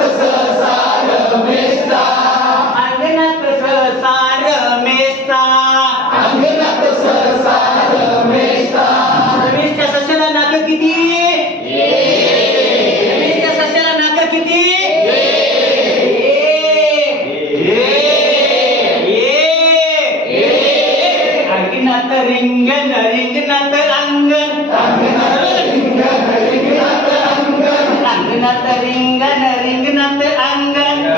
ससार मेस्ता अंगनात ससारमेस्ता अंगनाथ सारे रमेश च्या ससना नाग किती रमेशच्या ससना नाग किती ए अंगनाथ रिंग नरिंग रंगनात अंगनात रिंग नरिंग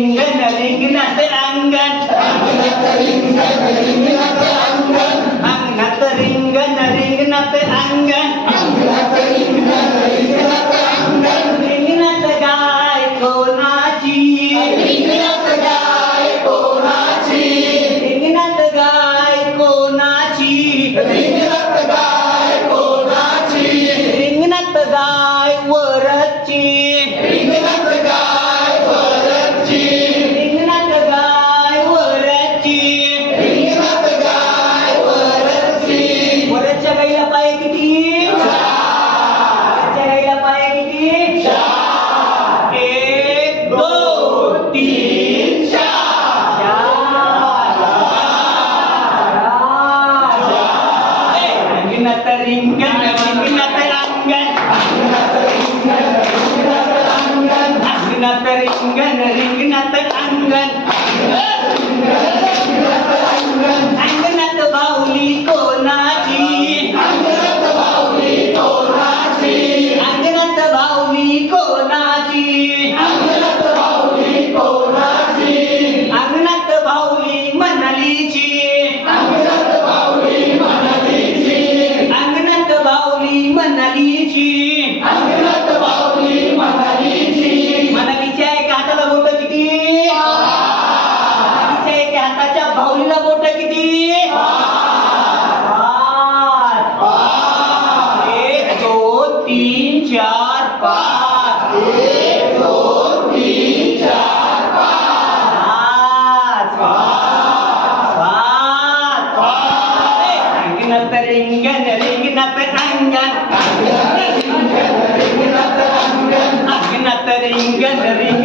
லிங்க நலிங்க நட அங்க चार पाँच एक दो तीन चार पाँच पाँच पाँच रंगन रंगन रंगन रंगन रंगन रंगन रंगन रंगन